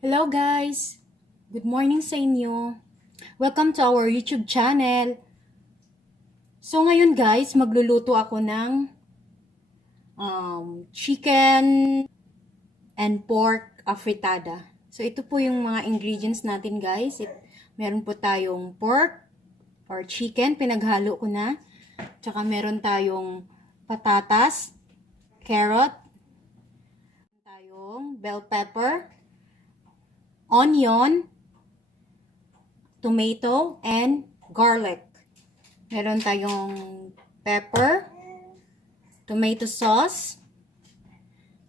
Hello guys! Good morning sa inyo. Welcome to our YouTube channel. So ngayon guys, magluluto ako ng chicken and pork afritada. So ito po yung mga ingredients natin guys. Meron po tayong pork or chicken, pinaghalo ko na. Tsaka meron tayong patatas, carrot, tayong bell pepper, onion, tomato, and garlic. Meron tayong pepper, tomato sauce,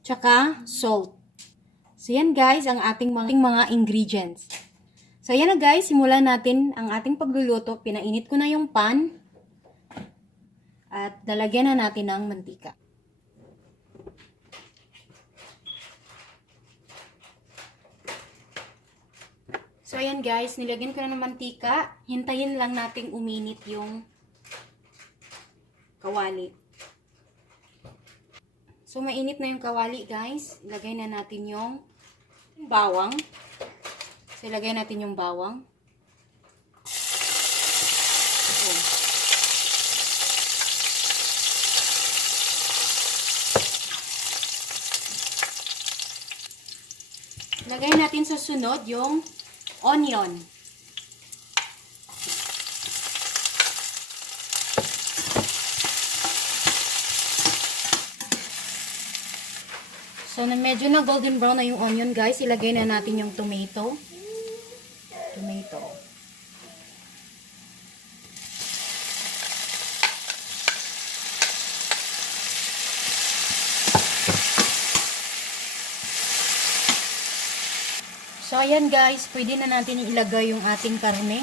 tsaka salt. So yan guys, ang ating mga ingredients. So yan na guys, simulan natin ang ating pagluluto. Pinainit ko na yung pan at lalagyan na natin ng mantika. So, ayan guys, nilagyan ko na ng mantika. Hintayin lang nating uminit yung kawali. So, mainit na yung kawali guys. Ilagay na natin yung bawang. So, ilagay natin yung bawang. Ilagay natin sa sunod yung onion. So, medyo na golden brown na yung onion, guys. Ilagay na natin yung tomato. So, ayan guys, pwede na natin ilagay yung ating karne.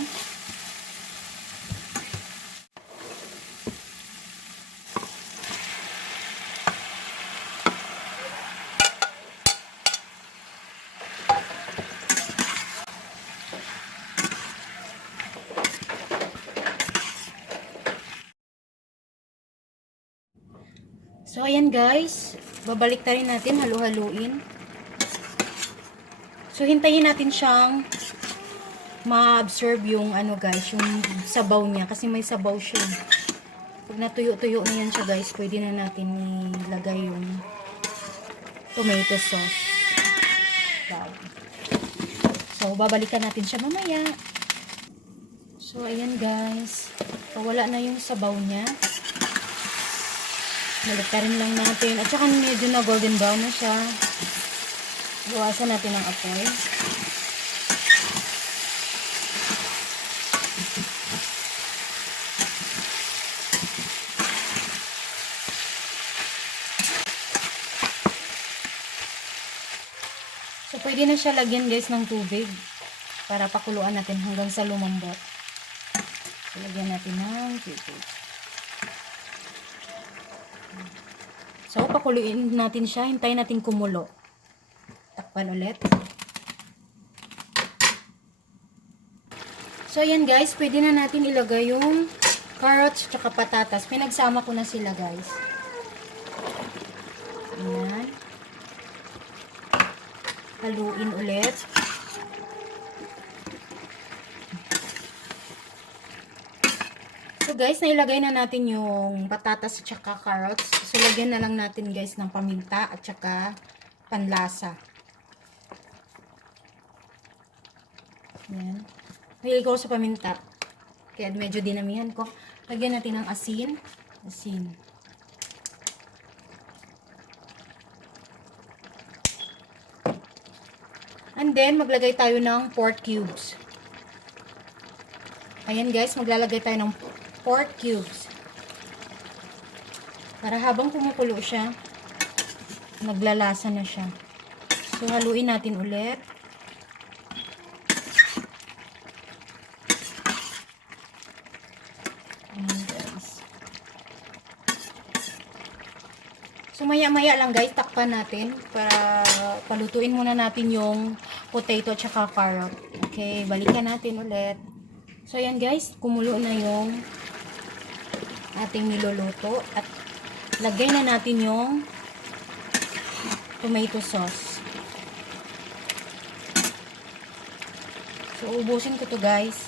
So, ayan guys, babalik na rin natin, halu-haluin. So, hintayin natin siyang ma-absorb yung guys, yung sabaw niya. Kasi may sabaw siya. Pag natuyo-tuyo na yan siya guys, pwede na natin ilagay yung tomato sauce. Wow. So, babalikan natin siya mamaya. So, ayan guys. Wala na yung sabaw niya. Baliktarin lang natin. At saka medyo na golden brown na siya. Bawasan natin ang apoy. So, pwede na siya lagyan guys ng tubig para pakuluan natin hanggang sa lumambot. So, lagyan natin ng tubig. So, pakuluin natin siya. Hintayin natin kumulo. Takpan ulit. So, ayan guys. Pwede na natin ilagay yung carrots at patatas. Pinagsama ko na sila guys. Ayan. Haluin ulit. So guys, nailagay na natin yung patatas at saka carrots. So, lagyan na lang natin guys ng paminta at saka panlasa. Ayan. Mahilig ko sa paminta. Kaya medyo dinamihan ko. Lagyan natin ng asin. And then, maglagay tayo ng pork cubes. Ayan guys, maglalagay tayo ng pork cubes. Para habang kumukulo siya, naglalasa na siya. So, haluin natin ulit. So, maya-maya lang guys, takpan natin para palutuin muna natin yung potato at saka carrot. Okay, balikan natin ulit. So, ayan guys, kumulo na yung ating niluluto at lagay na natin yung tomato sauce. So, ubusin ko to guys.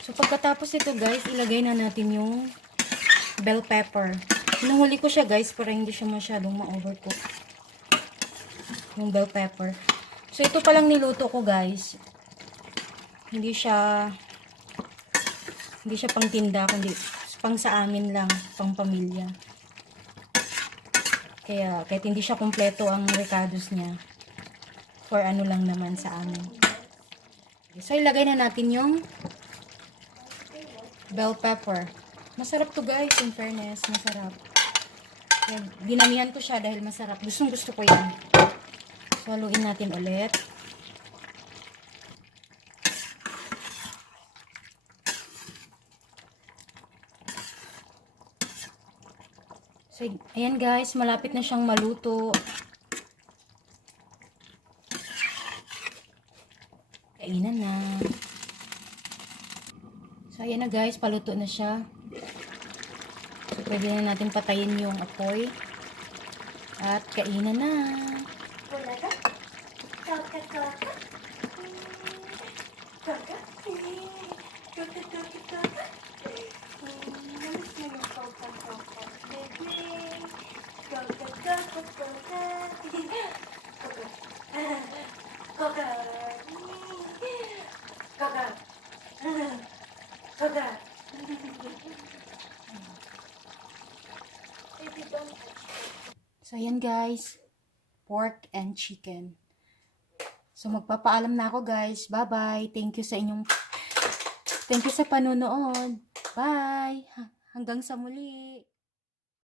So, pagkatapos ito guys, ilagay na natin yung bell pepper. Hinahuli ko siya guys para hindi siya masyadong ma-overcook. Yung bell pepper. So, ito palang niluto ko guys. Hindi siya pang tinda, kundi pang sa amin lang, pang pamilya. Kaya, kahit hindi siya kumpleto ang recados niya, for ano lang naman sa amin. Okay, so, ilagay na natin yung bell pepper. Masarap to guys, in fairness, masarap. Kaya, dinamihan ko siya dahil masarap. Gustong gusto ko yan. So, haluin natin ulit. So, ayan guys, malapit na siyang maluto. Kainan na. So, ayan na guys, paluto na siya. So, pwede na natin patayin yung apoy. At kainan na. So, ayan guys. Pork and chicken. So, magpapaalam na ako guys. Bye-bye. Thank you sa panonood. Bye. Hanggang sa muli.